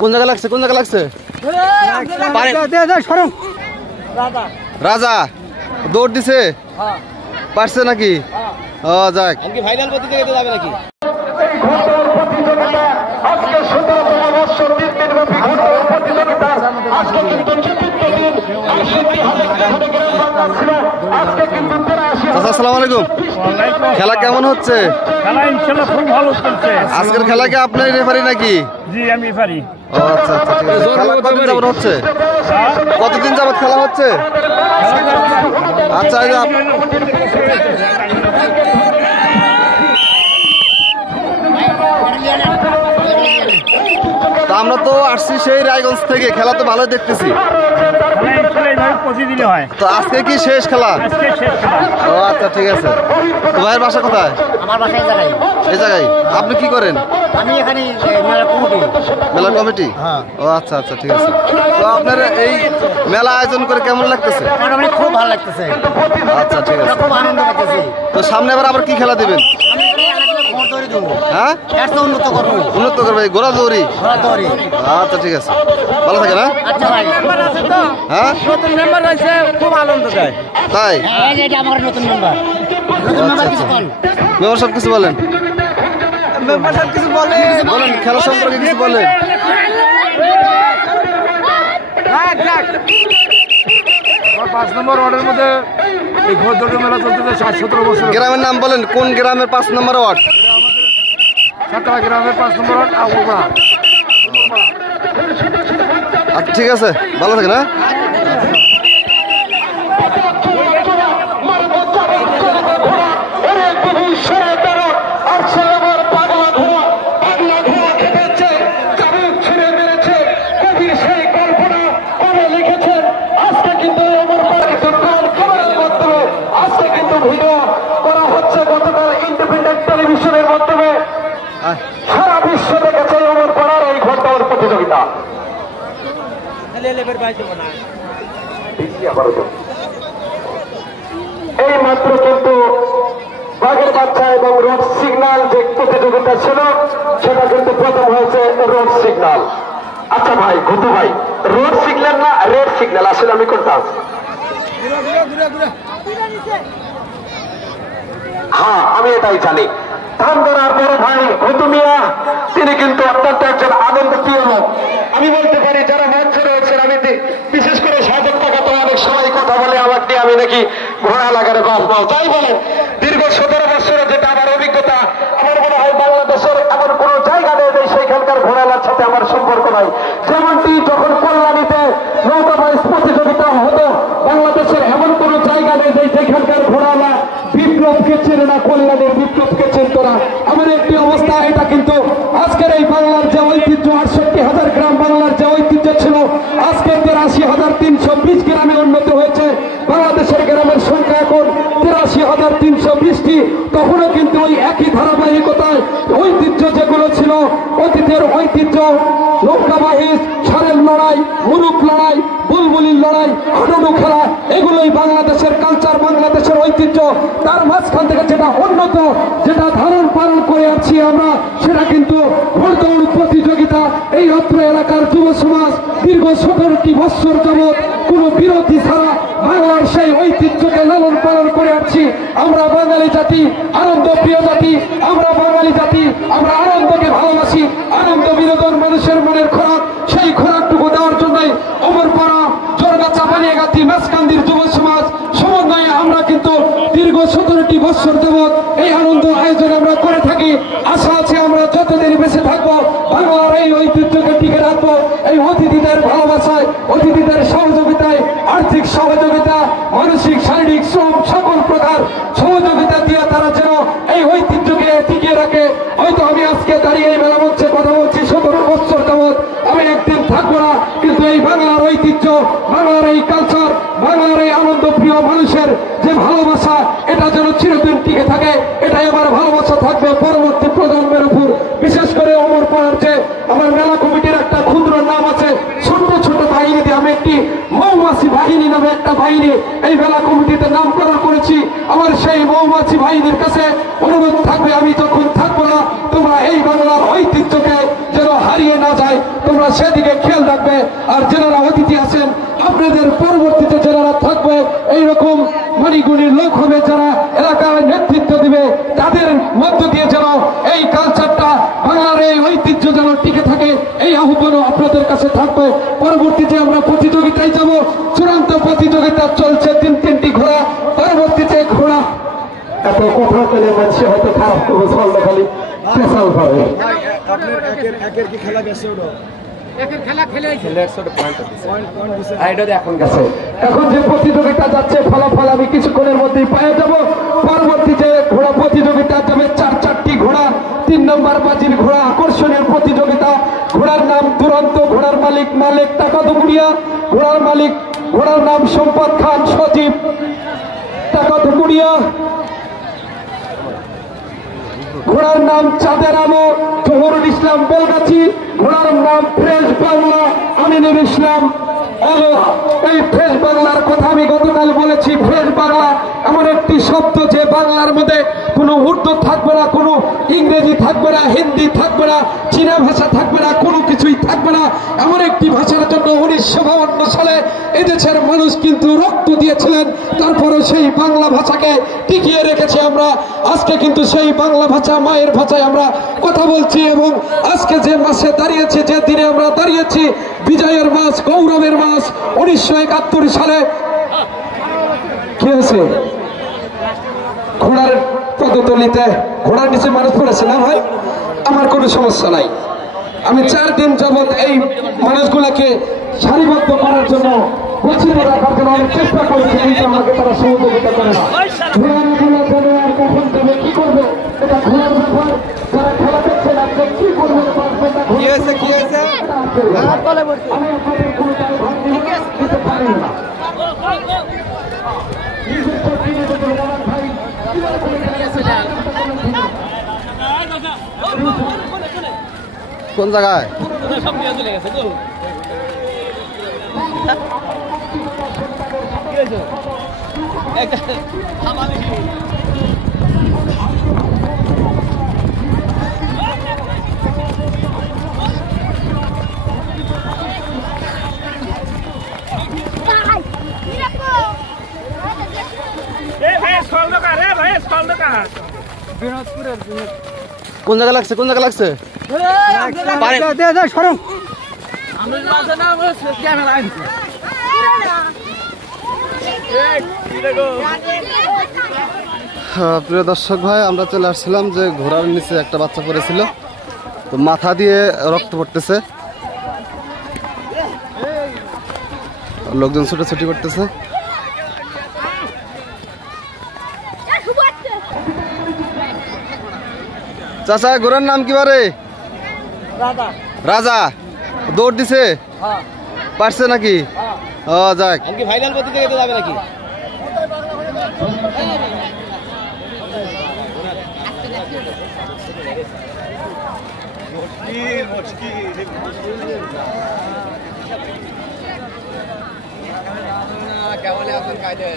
কোন জায়গা লাগছে রাজা দৌড় দিছে পারছে নাকি? ও যাক ফাইনাল প্রতিযোগিতা যাবে নাকি? আসসালামু আলাইকুম। খেলা কেমন হচ্ছে? খেলা ইনশাআল্লাহ খুব ভালো চলছে। আজকের খেলা কি আপনি রেফারি নাকি? জি আমি রেফারি। ও আচ্ছা আচ্ছা ঠিক আছে। খেলা কতদিন যাবত হচ্ছে? কতদিন যাবত খেলা হচ্ছে? আচ্ছা আমরা তো আসছি সেই রায়গঞ্জ থেকে, খেলা তো ভালোই দেখতেছি। তো আজকে কি শেষ খেলা? ও আচ্ছা ঠিক আছে। তো ভাইয়ের বাসা কোথায়? আমার বাসা এই জায়গায়। আপনি কি করেন? আমি এখানে মেলা কমিটি। ও আচ্ছা আচ্ছা ঠিক আছে। তো আপনার এই মেলা আয়োজন করে কেমন লাগতেছে? খুব ভালো লাগতেছে। আচ্ছা ঠিক আছে, খুব আনন্দ পাইতেছি। তো সামনে আবার কি খেলা দেবেন? হ্যাঁ উন্নত করবে ঘোড়া দৌড়ি। আচ্ছা ঠিক আছে, ভালো থাকে না? হ্যাঁ খুব আনন্দ দেয় তাই? মেম্বার সব কিছু বলেন, বলেন খেলা সম্পর্কে কিছু বলেন। পাঁচ নম্বর ওয়ার্ডের মধ্যে এই ঘোড়দৌড়ি মেলা চলতেছে 17 বছর। গ্রামের নাম বলেন, কোন গ্রামের 5 নম্বর ওয়ার্ড? সাতটা গ্রামের 5 নম্বর ওয়ার্ড আবুবা। আচ্ছা ঠিক আছে, ভালো থাকে না? সারা বিশ্ব দেখেছে অমর পাড়ার এই ঘোড়দৌড় প্রতিযোগিতা। এই মাত্র কিন্তু বাঘের বাচ্চা এবং রোড সিগন্যাল যে প্রতিযোগিতা ছিল সেটা কিন্তু প্রথম হয়েছে রোড সিগন্যাল। আচ্ছা ভাই ঘুতু ভাই, রোড সিগন্যাল না রেড সিগন্যাল আসলে আমি কোনটা? হ্যাঁ আমি এটাই জানি। ধান ধরার বড় ভাই ঘুতু মিয়া তিনি কিন্তু অত্যন্ত একজন আনন্দ প্রিয় লোক। আমি বলতে পারি যারা মঞ্চে রয়েছেন, আমি বিশেষ করে সাজক টাকা তো অনেক সময় কথা বলে আমার দিয়ে আমি নাকি ঘোড়া লাগারে বাস পাও, তাই বলেন। দীর্ঘ 17 বছরের যেটা আমার অভিজ্ঞতা, আমার মনে হয় বাংলাদেশের এমন কোন জায়গা নেই সেইখানকার ঘোড়ালার সাথে আমার সম্পর্ক নাই। যেমনটি যখন কল্যাণীতে নৌকা বাইচ প্রতিযোগিতা হতো, বাংলাদেশের এমন কোন জায়গা নেই যেখানকার ঘোড়ালা বিপ্লবকে চেনে না, কল্যাণের বিপ্লবকে চিনত না। আমার একটি অবস্থা, এটা কিন্তু আজকের এই বাংলার যে ঐতিহ্য 68,000 গ্রাম বাংলার যে ঐতিহ্য ছিল, আজকে 83,320 গ্রামে উন্নত হয়েছে। বাংলাদেশের গ্রামের সংখ্যা এখন 83,320টি। তখনও কিন্তু ওই একই ধারাবাহিকতায় ঐতিহ্য যেগুলো ছিল, অতীতের ঐতিহ্য নৌকাবাহিজ, ষাঁড়ের লড়াই, মুরুক লড়াই, বুলবুলির লড়াই, হাডুডু খেলা, এগুলোই বাংলাদেশের কালচার, বাংলাদেশের ঐতিহ্য। তার মাঝখান থেকে যেটা উন্নত, যেটা ধারণ পালন করে আছি আমরা, সেটা কিন্তু ঘোড়দৌড় প্রতিযোগিতা। এই অত্র এলাকার যুব সমাজ দীর্ঘ 17টি বৎসর যাবৎ কোন বিরোধী ছাড়া বাংলার সেই ঐতিহ্যকে লালন পালন করে আসছি। আমরা বাঙালি জাতি, আনন্দ প্রিয় জাতি, আমরা বাঙালি জাতি, আমরা আনন্দকে ভালোবাসি। আনন্দ বিনোদন মানুষের মনের খোরাক, সেই খোরাকটুকু দেওয়ার জন্যই অমরপাড়া, জোরগাছা, বানিয়াগাতি, মাঝকান্দির যুব সমাজ সমন্বয়ে আমরা কিন্তু দীর্ঘ 17টি বৎসর যাবৎ এই আনন্দ আয়োজন আমরা করে থাকি। আশা আছে আমরা যতদিন বেঁচে থাকবো বাংলার এই ঐতিহ্যকে টিকে রাখবো। এই অতিথিদের ভালোবাসায়, অতিথিদের সহযোগিতায়, আর্থিক সহযোগিতা, মানসিক শারীরিক শ্রম সকল প্রকার সহযোগিতা দিয়ে তারা যেন এই ঐতিহ্যকে টিকিয়ে রাখে। হয়তো আমি আজকে দাঁড়িয়ে এই মেলা মঞ্চে কথা বলছি 17 বৎসর যাবৎ, আমি একদিন থাকবো না, কিন্তু এই বাংলার ঐতিহ্য, বাংলার এই কালচার, বাংলার এই আনন্দ প্রিয় মানুষের যে ভালোবাসা, এটা যেন চিরদিন টিকে থাকে। এটাই আমার ভালোবাসা থাকবে পরবর্তী প্রজন্মের উপর। বিশেষ করে অমরপাড়ার যে আমার মেলা কমিটির একটা ক্ষুদ্র নাম আছে, ছোট ছোট বাহিনী দিয়ে আমি একটি মৌমাছি বাহিনী নামে একটা বাহিনী এই মেলা কমিটিতে নামকরণ করেছি। আমার সেই মৌমাছি বাহিনীর কাছে অনুরোধ থাকবে, আমি যখন থাকবো না, তোমরা এই বাংলার ঐতিহ্যকে যেন তোমরা সেদিকে খেয়াল রাখবে। আর যারা অতিথি আছেন আপনাদের পরবর্তীতে যারা থাকবে এইরকম মানিগুণীর লোক হবে যারা এলাকার নেতৃত্ব দিবে, তাদের মধ্য দিয়ে যেন এই কালচারটা বাংলার এই ঐতিহ্য যেন টিকে থাকে, এই আহ্বানও আপনাদের কাছে থাকবে। পরবর্তীতে আমরা প্রতিযোগিতায় যাব। চূড়ান্ত প্রতিযোগিতা চলছে, তিনটি ঘোড়া। পরবর্তীতে ঘোড়া এত কথা বলে মানুষ হয়তো খারাপ করবো, চললে খালি স্পেশাল ভাবে এখন যে প্রতিযোগিতা যাচ্ছে ফলাফল আমি কিছুক্ষণের মধ্যেই পেয়ে যাব। পরবর্তীতে ঘোড়া প্রতিযোগিতা যাবে, চারটি ঘোড়া, 3 নম্বর বাজির ঘোড়া, আকর্ষণীয় প্রতিযোগিতা। ঘোড়ার নাম দুরন্ত, ঘোড়ার মালিক টাকা দুপুরিয়া, ঘোড়ার নাম সম্পদ খান সজীব টাকা দুপুরিয়া, ঘোড়ার নাম চাঁদের আলো জহুরুল ইসলাম বেলগাছি, ঘোড়ার নাম ফ্রেশ বাংলা আমিনুল ইসলাম আলো। এই ফ্রেশ বাংলার কথা আমি গতকাল বলেছি। ফ্রেশ বাংলা এমন একটি শব্দ যে বাংলার মধ্যে কোনো উর্দু থাকবে না, কোনো ইংরেজি থাকবে না, হিন্দি থাকবে না, চীনা ভাষা থাকবে না, কোনো কিছুই থাকবে না। এমন একটি ভাষার জন্য 1952 সালে এদেশের মানুষ কিন্তু রক্ত দিয়েছিলেন, তারপরেও সেই বাংলা ভাষাকে টিকিয়ে রেখেছে আমরা। আজকে কিন্তু সেই বাংলা ভাষা মায়ের ভাষায় আমরা কথা বলছি এবং আজকে যে মাসে দাঁড়িয়েছি, যে দিনে আমরা দাঁড়িয়েছি, বিজয়ের মাস, গৌরবের মাস। 1971 সালে কি হয়েছে? ঘোড়ার পদতলিতে ঘোড়ার নিচে মানুষ পড়েছে না ভাই? আমার কোনো সমস্যা নাই। আমি 4 দিন যাবৎ এই মানুষগুলাকে সারিবদ্ধ করার জন্য, গোছিয়ে রাখার জন্য অনেক চেষ্টা করেছি, কিন্তু আমাকে তারা সহযোগিতা করে না। ঘোড়াগুলো যাবে আর কখন যাবে, কি করবে, এটা ঘোড়ার ব্যাপার। যারা খেলা দেখছেন আপনি কি করবেন? কি হয়েছে আমি আপনাদের কোনো দিতে পারি না। কোন জায়গায়? কোন জায়গা লাগছে? প্রিয় দর্শক ভাই, আমরা চলে আসছিলাম যে ঘোড়ার নিচে একটা বাচ্চা পড়েছিল, তো মাথা দিয়ে রক্ত পড়তেছে, লোকজন ছুটাছুটি করতেছে। চাচা, ঘোড়ার নাম কি বারে? রাজা। দৌড় দিছে, পারছে নাকি? ও যাক, ফাইনাল প্রতিযোগিতা যাবে নাকি? কেমন এখন কাজে